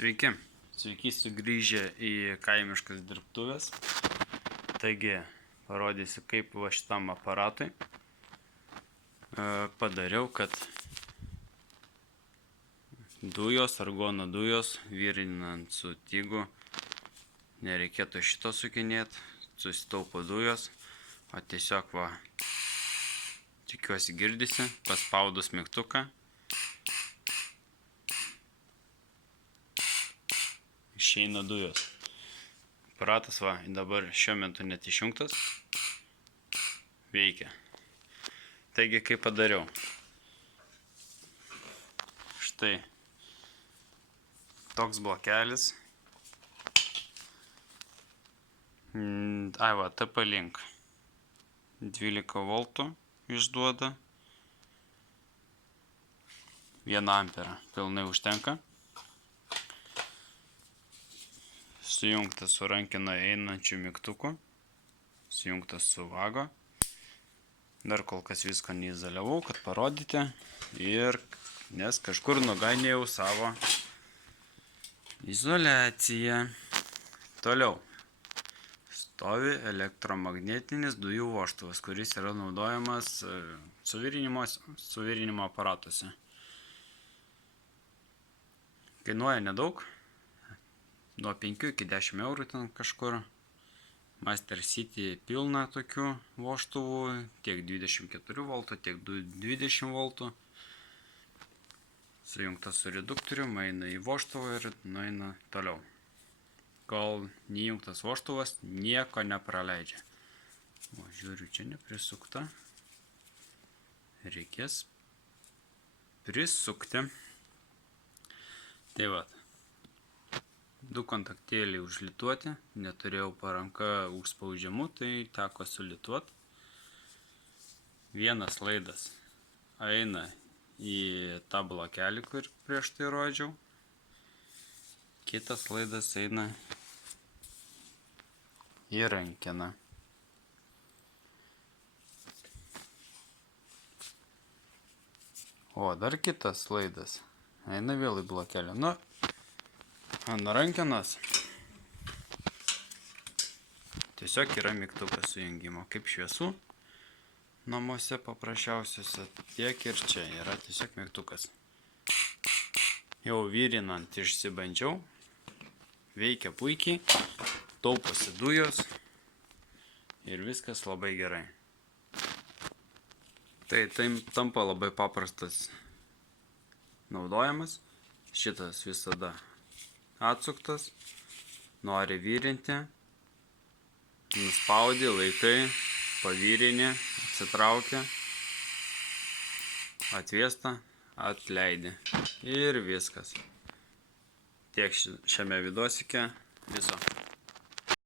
Sveiki sugrįžę į kaimiškas dirbtuves. Taigi, parodysiu, kaip va šitam aparatui padariau, kad dujos, argono dujos, virinant su tygu, nereikėtų šito sukinėti, susitaupo dujos, o tiesiog va, tikiuosi girdisi, paspaudus mygtuką, išeina dujos. Aparatas va, dabar šiuo metu net išjungtas, veikia. Taigi, kaip padariau. Štai toks blokelis. TP-Link 12 voltų išduoda, 1 amperą pilnai užtenka. Sujungtas su rankina einančiu mygtuku, sujungtas su vago. Dar kol kas visko neizoliavau, kad parodyti, nes kažkur nugainėjau savo izoliaciją. Toliau stovi elektromagnetinis dujų vožtuvas, kuris yra naudojamas suvirinimo aparatuose. Kainuoja nedaug, nuo 5 iki 10 eurų ten kažkur. Master City pilna tokių vožtuvų, tiek 24 voltų, tiek 20 voltų. Sujungtas su reduktorium, eina į vožtuvą ir nueina toliau. Kol neįjungtas vožtuvas, nieko nepraleidžia. O, žiūriu, čia neprisukta. Reikės prisukti. Tai va. 2 kontaktėliai užlituoti, neturėjau paranka užspaudžiamų, tai teko sulituoti. Vienas laidas eina į tą blokelį, kur prieš tai rodžiau. Kitas laidas eina į rankeną. O dar kitas laidas eina vėl į blokelį. Nu, ant rankenos tiesiog yra mygtukas sujungimo, kaip šviesų namuose paprasčiausiuose, tiek ir čia yra tiesiog mygtukas. Jau virinant išsibandžiau, veikia puikiai, tauposi dujos ir viskas labai gerai. Tai tampa labai paprastas naudojamas, šitas visada atsuktas, nori virinti, nuspaudi, laikai, pavirini, atsitraukia, atviesta, atleidi ir viskas. Tiek šiame vidosike viso.